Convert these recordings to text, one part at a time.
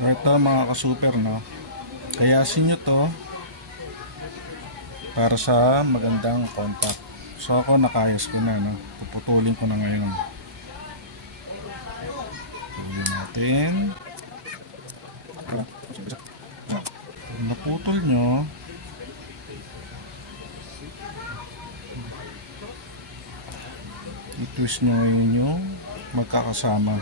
So ito mga ka-super, no, kayasin nyo to para sa magandang contact. So ako nakayas ko na, no, puputulin ko na ngayon. Putulin natin. Pag naputol nyo, i-twist nyo ngayon yung magkakasama.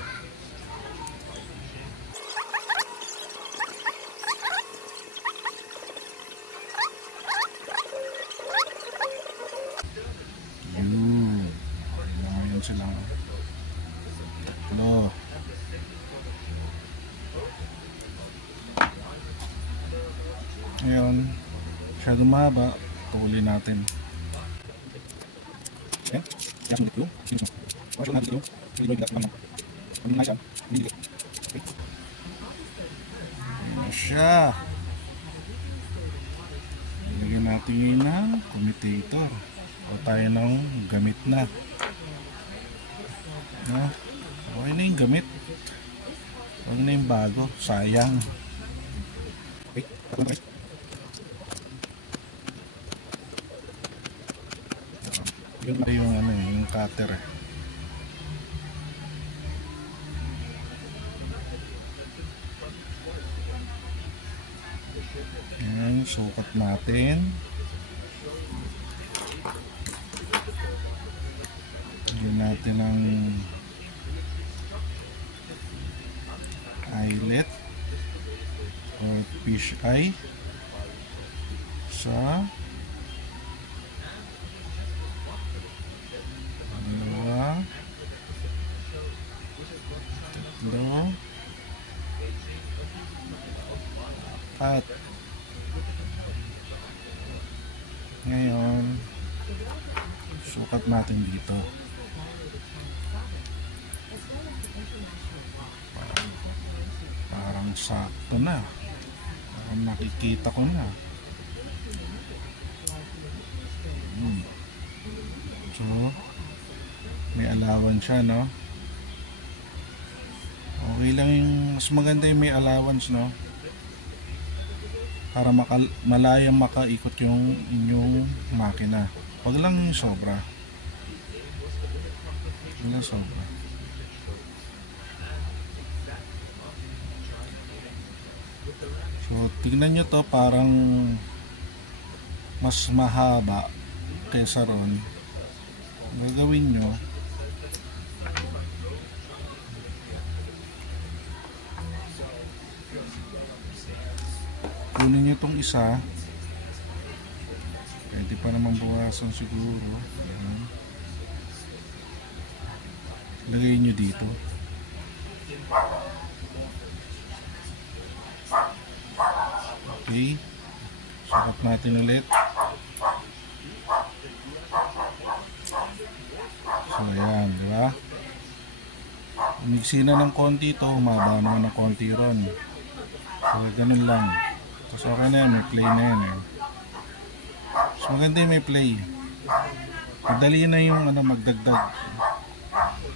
Yun. Ngayon sila. Tatlo. Ngayon, masyado mahaba. Putulin natin. Okay. Ayan siya. Lagyan natin yun ng commutator o tayo ng gamit na. Okay na yung gamit. Huwag na yung bago. Sayang. Yun na yung yung cutter. Ayan, sukat natin. Lagyan natin ang eyelet or fish eye sa dalawa, tatlo, apat. Ngayon, sukat natin dito. Parang sakto na. Parang nakikita ko na. So, may allowance siya, no? Okay lang yung mas maganda yung may allowance, no? Para malayang makaikot yung inyong makina. Wag lang yung sobra. Wag lang sobra. So, tignan nyo to, parang mas mahaba kaysa ron. Gagawin nyo, kunin nyo itong isa. Pwede pa naman buwasan siguro. Ayan. Lagay nyo dito. Okay, sukat natin ulit. So ayan, di ba? Umigsi na ng konti ito, humaba naman ng konti ron. So ganun lang. Tapos okay na yan, may play na yan eh. So maganda yung may play. Madali na yung magdagdag.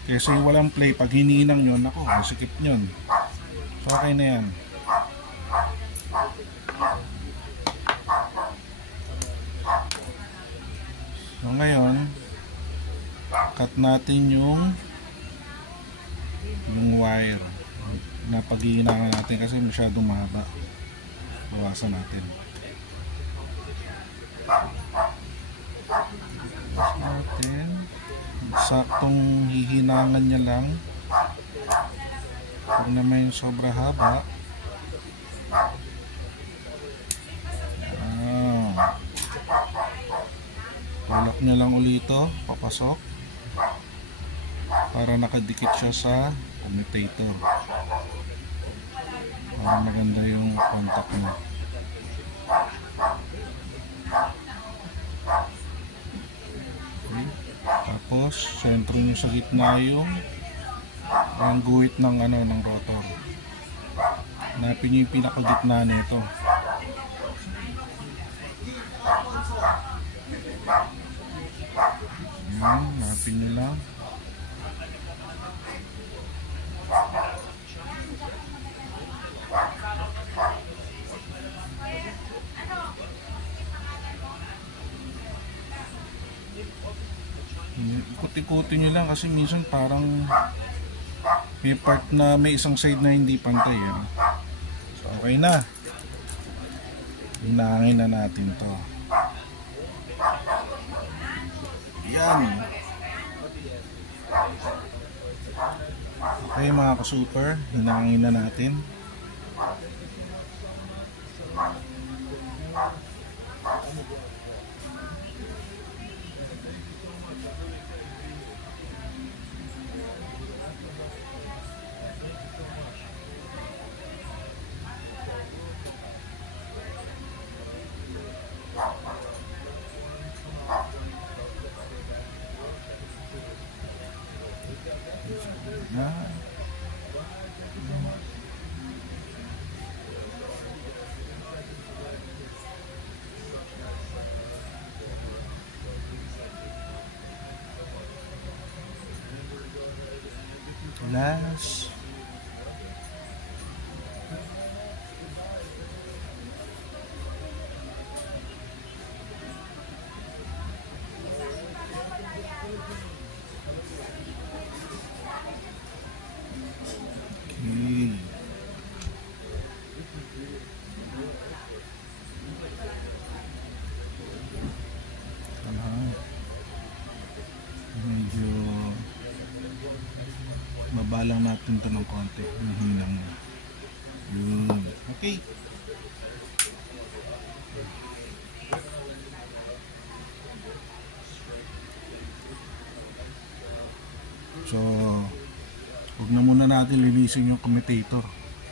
Kasi walang play, pag hininang nyo, ako, masikip nyo. So okay na yan. So ngayon, cut natin yung wire. Napag-iinangan natin kasi masyadong mahaba. Bawasan natin. Saktong hihinangan niya lang. Huwag naman yung sobra haba. Palak niya lang ulit ito, papasok para nakadikit siya sa commutator para maganda yung contact niya. Okay. Tapos sentro niyo sa gitna yung guhit ng ng rotor. Hanapin niyo yung pinakagitna nito. Hanapin nyo lang. ikot-ikutin nyo lang kasi minsan parang may part na may isang side na hindi pantay. So okay na. Hinangin na natin to. Yan. Okay mga ka-super, hinangin na natin. Last. Okay. Medyo babalang natin to ng konti, hinang yun. Okay. So huwag na muna natin linisin yung commutator,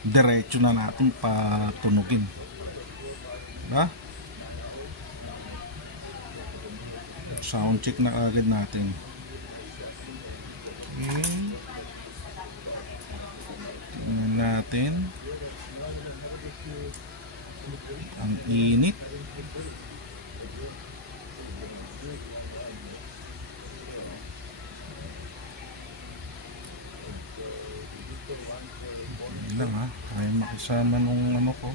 diretso na natin patunugin, diba? Sound check na agad natin. Okay. Tingnan natin. Ang init. Hindi lang ha. Ayaw makisama nung ano ko.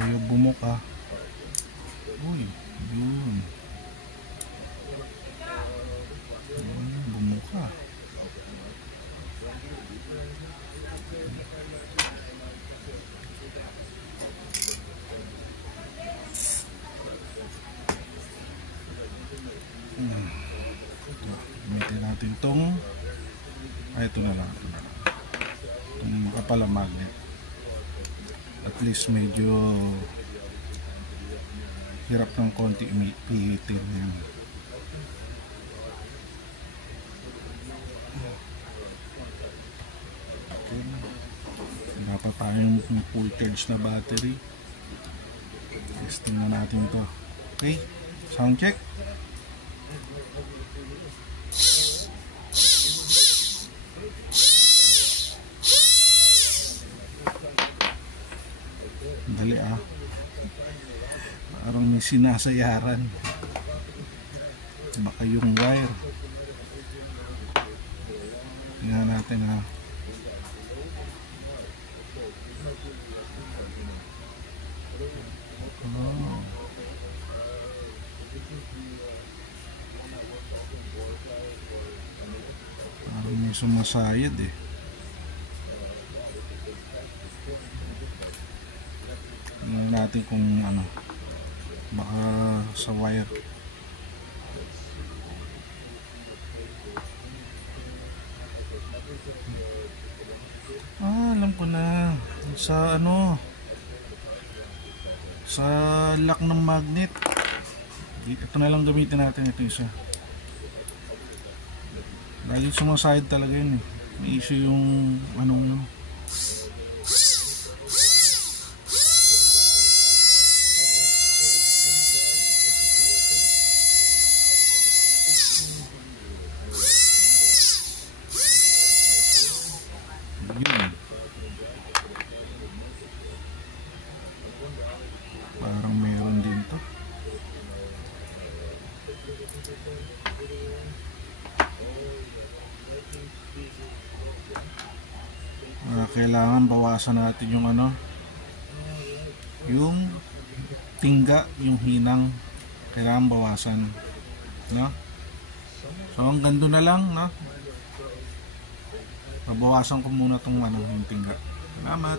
Ayaw bumuka. Uy, yun. Bumuka. Gamitin natin itong ito na lang, itong makapal na magnet. At least medyo hirap ng konti ipitin yan. Okay. Dapat tayong full charge na battery. Testing na natin to. Okay, sound check. Dali ah. Parang may sinasayaran. Baka yung wire. Tingnan natin ha. Oh. Parang may sumasayad eh. Tingnan natin kung ano, baka sa wire. Alam ko na, sa ano, sa lock ng magnet. Ito na lang gamitin natin, ito isa. Lagi sumasayad talaga yun eh. May issue yung anong yun. Parang meron din to. Kailangan bawasan natin yung ano, yung tingga, yung hinang. Kailangan bawasan. No? So hanggang doon na lang, no? Babawasan ko muna tong yung tingga. Salamat.